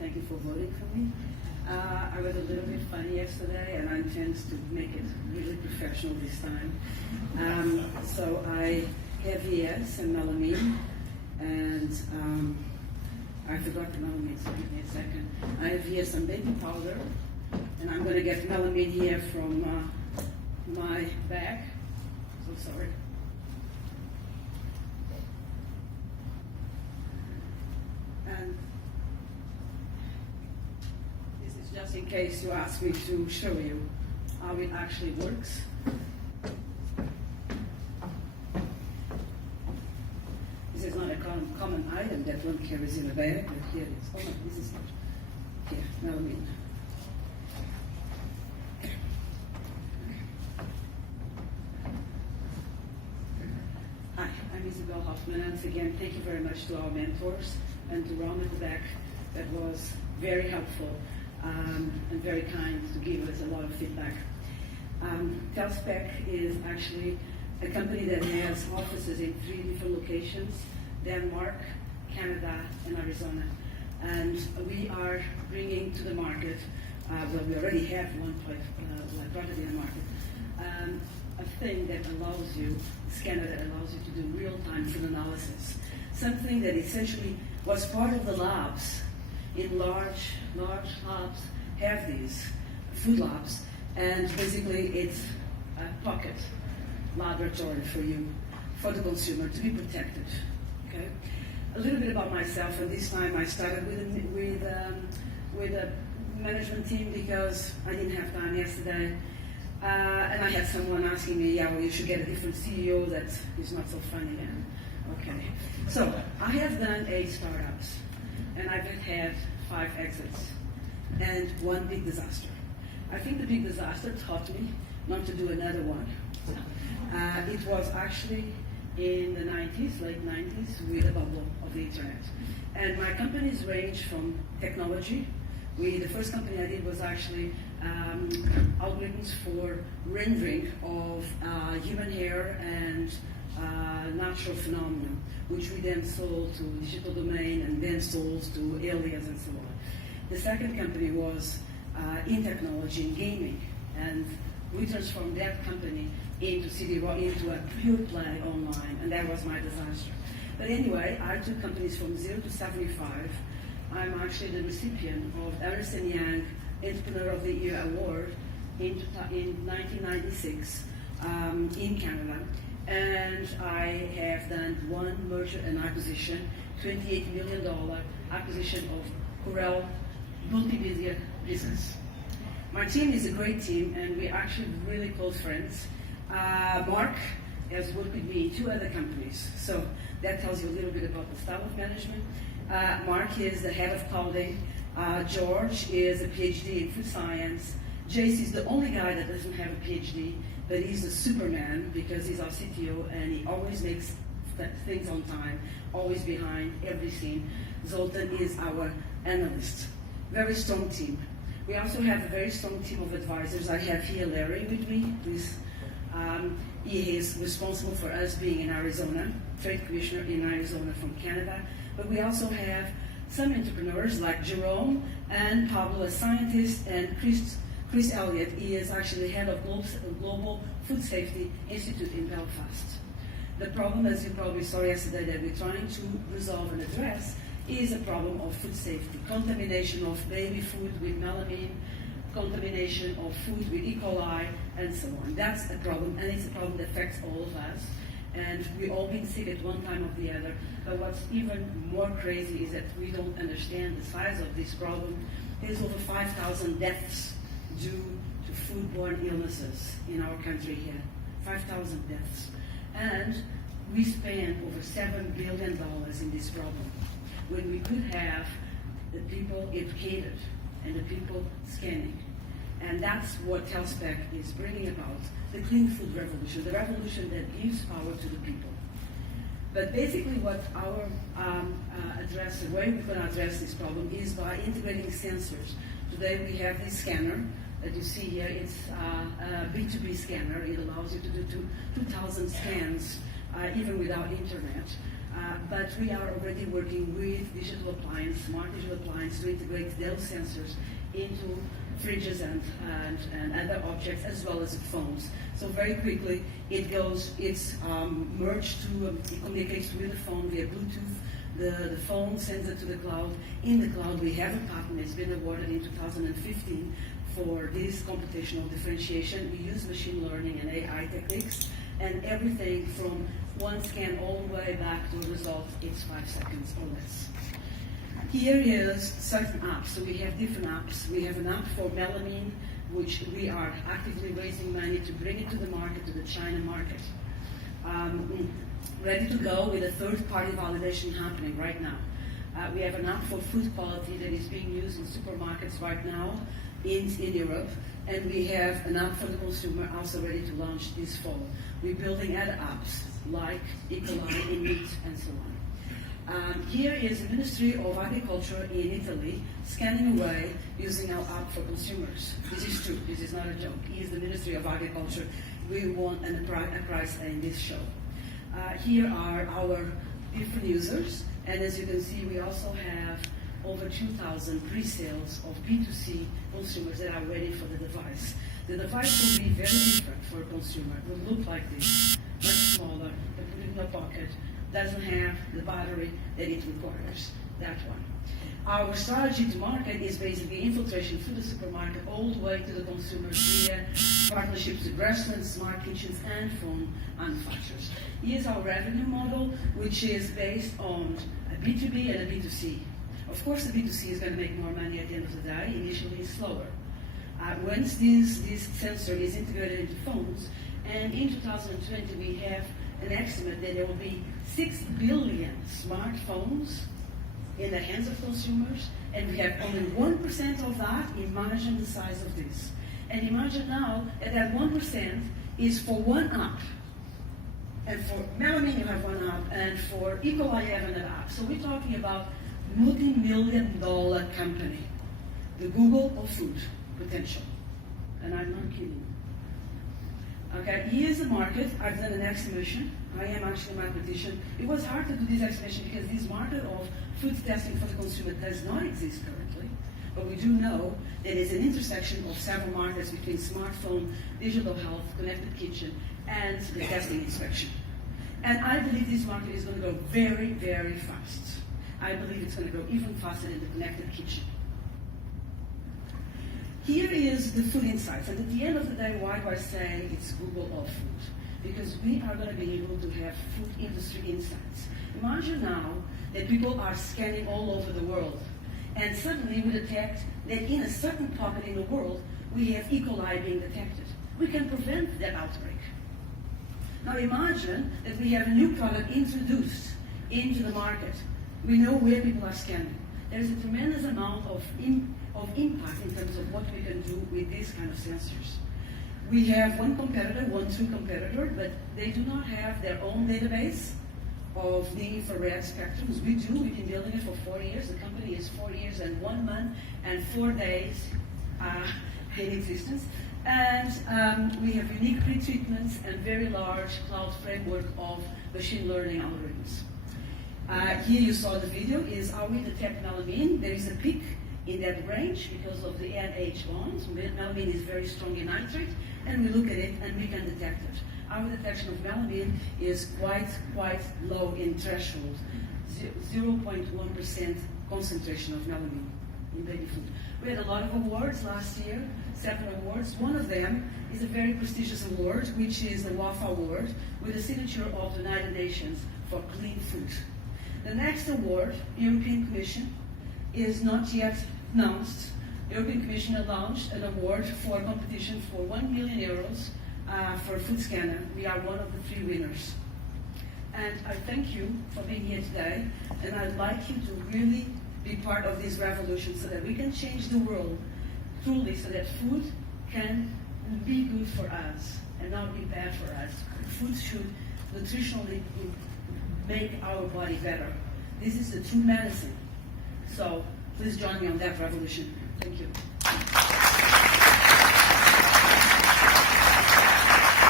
thank you for voting for me. I was a little bit funny yesterday, and I intend to make it really professional this time. So I have here some melamine, and I forgot the melamine, so give me a second. I have here some baby powder, and I'm going to get melamine here from my bag. So sorry. And this is just in case you ask me to show you how it actually works. This is not a common item that one carries in a bag, but here it is. Oh no, this is it. Here, melamine. Hi, I'm Isabel Hoffman. Once again, thank you very much to our mentors and to Ron at the back. That was very helpful and very kind to give us a lot of feedback. Tellsomething is actually a company that has offices in 3 different locations: Denmark, Canada, and Arizona. And we are bringing to the market, well, we already have one product in the market, a thing that allows you, a scanner that allows you to do real-time food analysis. Something that essentially was part of the labs. In large labs have these food labs, and basically it's a pocket laboratory for you, for the consumer, to be protected. Okay. A little bit about myself, and this time I started with a management team because I didn't have time yesterday. And I had someone asking me, yeah, well, you should get a different CEO that is not so funny. And okay. So I have done 8 startups, and I've had 5 exits, and 1 big disaster. I think the big disaster taught me not to do another one. It was actually in the 90s, late 90s, with the bubble of the internet. And my companies range from technology. The first company I did was actually algorithms for rendering of human hair and natural phenomena, which we then sold to digital domain and then sold to aliens and so on. The second company was in technology and gaming, and we transformed that company into a pure play online, and that was my disaster. But anyway, I took companies from 0 to 75. I'm actually the recipient of Ernst & Young Entrepreneur of the Year Award in 1996 in Canada. And I have done 1 merger and acquisition, $28 million acquisition of Corel multimedia business. My team is a great team, and we're actually really close friends. Mark has worked with me in 2 other companies, so that tells you a little bit about the style of management. Mark is the head of clouding. George is a PhD in food science. Jace is the only guy that doesn't have a PhD, but he's a superman because he's our CTO and he always makes things on time, always behind every scene. Zoltan is our analyst. Very strong team. We also have a very strong team of advisors. I have here Larry with me. He is responsible for us being in Arizona, trade commissioner in Arizona from Canada. But we also have some entrepreneurs like Jerome and Pablo, a scientist, and Chris Elliott. He is actually head of Global Food Safety Institute in Belfast. The problem, as you probably saw yesterday, that we're trying to resolve and address is a problem of food safety. Contamination of baby food with melamine, contamination of food with E. coli, and so on. That's a problem, and it's a problem that affects all of us. And we've all been sick at one time or the other. But what's even more crazy is that we don't understand the size of this problem. There's over 5,000 deaths due to foodborne illnesses in our country here. 5,000 deaths. And we spend over $7 billion in this problem, when we could have the people educated and the people scanning. And that's what Tellsomething is bringing about, the clean food revolution, the revolution that gives power to the people. But basically what our the way we're going to address this problem is by integrating sensors. Today we have this scanner that you see here. It's a B2B scanner. It allows you to do 2,000 scans even without internet. But we are already working with digital appliance, smart digital appliance, to integrate those sensors into fridges and other objects, as well as phones. So very quickly, it's merged to, it communicates with the phone via Bluetooth. The phone sends it to the cloud. In the cloud, we have a patent that's been awarded in 2015 for this computational differentiation. We use machine learning and AI techniques, and everything from one scan all the way back to a result, it's 5 seconds or less. Here is certain apps. So we have different apps. We have an app for melamine, which we are actively raising money to bring it to the market, to the China market. Ready to go with a third-party validation happening right now. We have an app for food quality that is being used in supermarkets right now in Europe, and we have an app for the consumer also ready to launch this fall. We're building other apps like E. coli in meat and so on. Here is the Ministry of Agriculture in Italy scanning away using our app for consumers. This is true, this is not a joke. He is the Ministry of Agriculture. We won a prize in this show. Here are our different users, and as you can see, we also have over 2,000 pre-sales of B2C consumers that are ready for the device. The device will be very different for a consumer. It will look like this, much smaller, they put it in a pocket, doesn't have the battery that it requires, that one. Our strategy to market is basically infiltration through the supermarket all the way to the consumers via partnerships with restaurants, smart kitchens, and phone manufacturers. Here's our revenue model, which is based on a B2B and a B2C. Of course, the B2C is going to make more money at the end of the day. Initially, it's slower. Once this sensor is integrated into phones, and in 2020 we have an estimate that there will be 6 billion smartphones in the hands of consumers, and we have only 1% of that. Imagine the size of this. And imagine now that 1% is for one app. And for melamine you have one app, and for E. coli you have another app. So we're talking about multi-million-dollar company, the Google of food potential. And I'm not kidding. Okay, here's the market. I've done an estimation. I am actually a mathematician. It was hard to do this estimation because this market of food testing for the consumer does not exist currently. But we do know that it's an intersection of several markets between smartphone, digital health, connected kitchen, and the testing inspection. And I believe this market is going to go very, very fast. I believe it's going to go even faster in the connected kitchen. Here is the food insights, and at the end of the day, why do I say it's Google of food? Because we are going to be able to have food industry insights. Imagine now that people are scanning all over the world, and suddenly we detect that in a certain pocket in the world, we have E. coli being detected. We can prevent that outbreak. Now imagine that we have a new product introduced into the market. We know where people are scanning. There's a tremendous amount of impact in terms of what we can do with these kind of sensors. We have one true competitor, but they do not have their own database of the infrared spectrums. We do. We've been building it for 4 years. The company is 4 years and 1 month and 4 days in existence. And we have unique pretreatments and very large cloud framework of machine learning algorithms. Here you saw the video, is how we detect melamine. There is a peak in that range because of the NH bonds. Melamine is very strong in nitrate, and we look at it and we can detect it. Our detection of melamine is quite low in threshold, 0.1% concentration of melamine in baby food. We had a lot of awards last year, 7 awards. One of them is a very prestigious award, which is the WAFA Award, with the signature of the United Nations for clean food. The next award, European Commission, is not yet announced. The European Commission launched an award for a competition for 1 million euros for a food scanner. We are one of the 3 winners. And I thank you for being here today, and I'd like you to really be part of this revolution so that we can change the world truly, so that food can be good for us and not be bad for us. Food should nutritionally make our body better. This is the true medicine. So please join me on that revolution. Thank you.